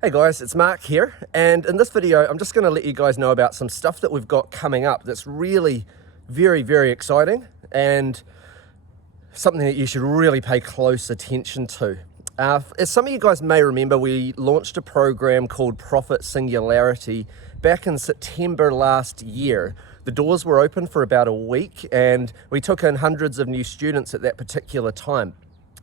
Hey guys, it's Mark here, and in this video I'm just going to let you guys know about some stuff that we've got coming up that's really very exciting and something that you should really pay close attention to. As some of you guys may remember, we launched a program called Profit Singularity back in September last year. The doors were open for about a week and we took in hundreds of new students at that particular time.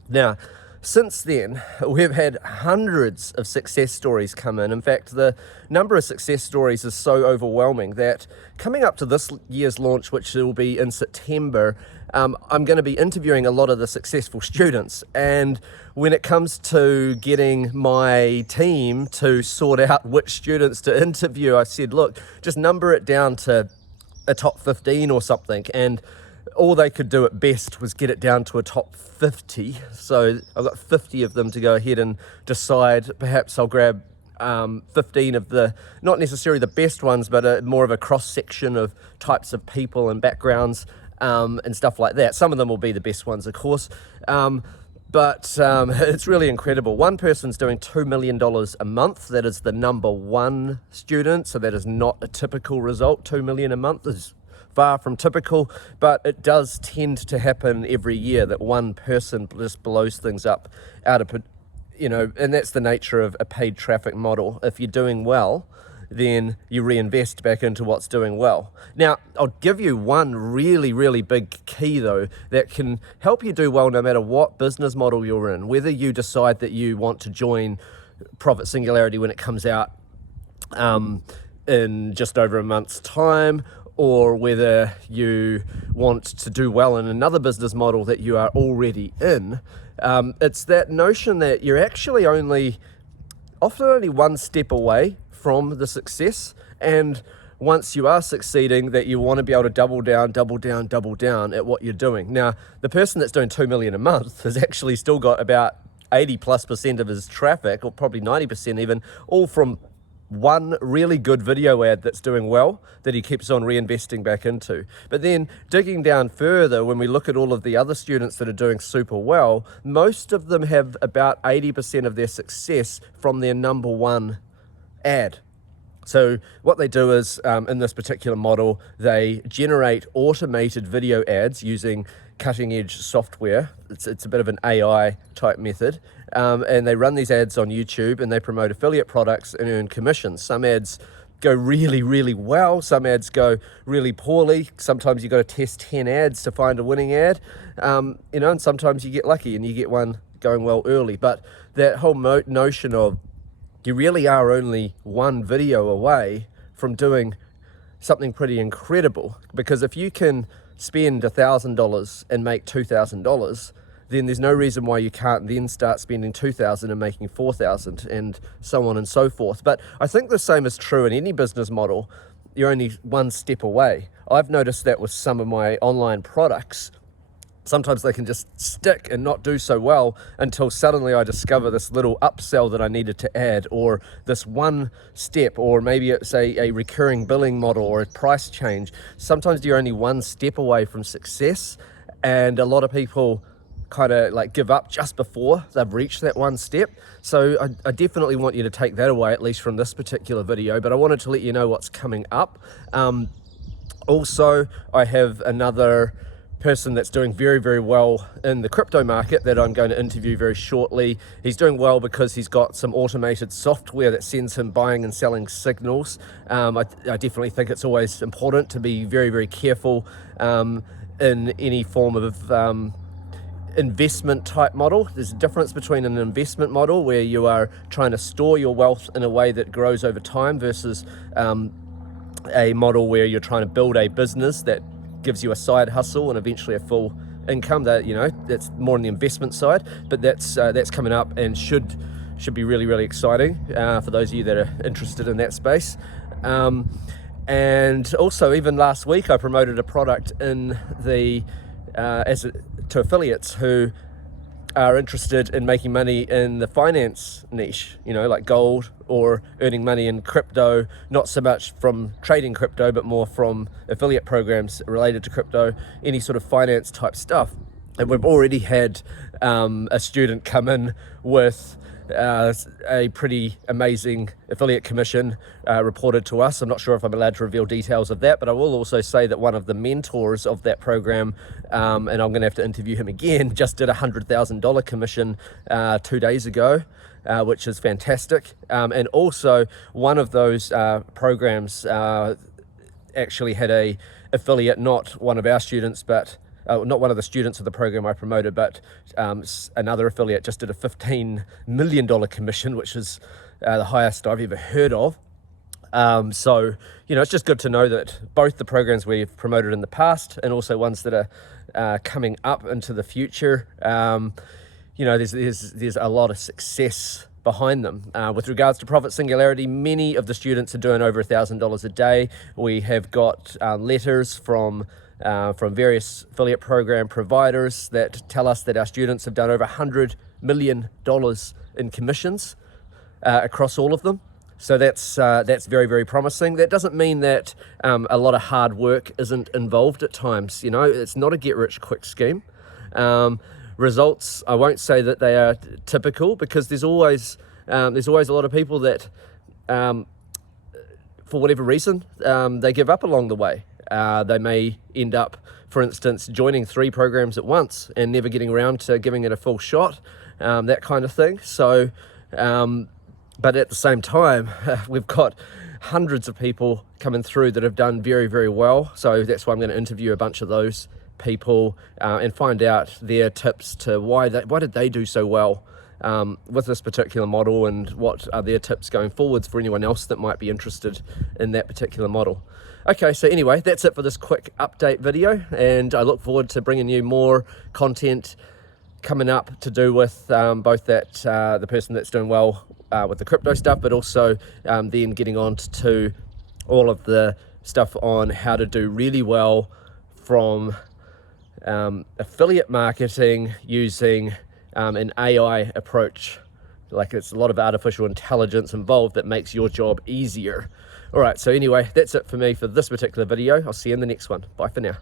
Now, since then, we've had hundreds of success stories come in. In fact, the number of success stories is so overwhelming that coming up to this year's launch, which will be in September, I'm going to be interviewing a lot of the successful students. And when it comes to getting my team to sort out which students to interview, I said, look, just number it down to a top 15 or something. And all they could do at best was get it down to a top 50. So I've got 50 of them to go ahead and decide. Perhaps I'll grab 15 of the, not necessarily the best ones, but more of a cross section of types of people and backgrounds and stuff like that. Some of them will be the best ones, of course. But it's really incredible. One person's doing $2 million a month. That is the number one student. So that is not a typical result. 2 million a month is far from typical, but it does tend to happen every year that one person just blows things up out of, and that's the nature of a paid traffic model. If you're doing well, then you reinvest back into what's doing well. Now, I'll give you one really big key though that can help you do well no matter what business model you're in, whether you decide that you want to join Profit Singularity when it comes out in just over a month's time, or whether you want to do well in another business model that you are already in. It's that notion that you're actually often only one step away from the success, and once you are succeeding, that you want to be able to double down at what you're doing. Now, the person that's doing 2 million a month has actually still got about 80+% of his traffic, or probably 90% even, all from one really good video ad that's doing well that he keeps on reinvesting back into. But then digging down further, when we look at all of the other students that are doing super well, most of them have about 80% of their success from their number one ad. So what they do is, in this particular model, they generate automated video ads using cutting edge software. It's a bit of an AI type method. And they run these ads on YouTube and they promote affiliate products and earn commissions. Some ads go really well. Some ads go really poorly. Sometimes you got to test 10 ads to find a winning ad. And sometimes you get lucky and you get one going well early. But that whole notion of you really are only one video away from doing something pretty incredible, because if you can spend $1,000 and make $2,000, then there's no reason why you can't then start spending $2,000 and making $4,000, and so on and so forth. But I think the same is true in any business model. You're only one step away. I've noticed that with some of my online products. Sometimes they can just stick and not do so well until suddenly I discover this little upsell that I needed to add, or this one step, or maybe it's a recurring billing model or a price change. Sometimes you're only one step away from success, and a lot of people kind of like give up just before they've reached that one step. So I definitely want you to take that away, at least from this particular video, but I wanted to let you know what's coming up. Also, I have another person that's doing very well in the crypto market that I'm going to interview very shortly. He's doing well because he's got some automated software that sends him buying and selling signals. I definitely think it's always important to be very careful in any form of investment type model. There's a difference between an investment model where you are trying to store your wealth in a way that grows over time versus a model where you're trying to build a business that gives you a side hustle and eventually a full income. That that's more on the investment side, but that's coming up and should be really exciting for those of you that are interested in that space. And also, even last week I promoted a product in the to affiliates who are interested in making money in the finance niche, like gold, or earning money in crypto, not so much from trading crypto, but more from affiliate programs related to crypto, any sort of finance type stuff. And we've already had a student come in with a pretty amazing affiliate commission reported to us. I'm not sure if I'm allowed to reveal details of that, but I will also say that one of the mentors of that program, and I'm going to have to interview him again, just did a $100,000 commission 2 days ago, which is fantastic. And also one of those programs actually had a affiliate, not one of our students, but not one of the students of the program I promoted, but another affiliate just did a $15 million commission, which is the highest I've ever heard of. So, it's just good to know that both the programs we've promoted in the past and also ones that are coming up into the future, there's a lot of success behind them. With regards to Profit Singularity, many of the students are doing over $1,000 a day. We have got letters from various affiliate program providers that tell us that our students have done over $100 million in commissions across all of them. So that's very, very promising. That doesn't mean that a lot of hard work isn't involved at times. It's not a get-rich-quick scheme. Results, I won't say that they are typical, because there's always a lot of people that, for whatever reason, they give up along the way. They may end up, for instance, joining 3 programs at once and never getting around to giving it a full shot, that kind of thing. So, but at the same time, we've got hundreds of people coming through that have done very, very well. So that's why I'm going to interview a bunch of those people and find out their tips to why did they do so well with this particular model, and what are their tips going forwards for anyone else that might be interested in that particular model. Okay, so anyway, that's it for this quick update video, and I look forward to bringing you more content coming up to do with both that the person that's doing well with the crypto stuff, but also then getting on to all of the stuff on how to do really well from affiliate marketing using an AI approach. Like, it's a lot of artificial intelligence involved that makes your job easier. All right, so anyway, that's it for me for this particular video. I'll see you in the next one. Bye for now.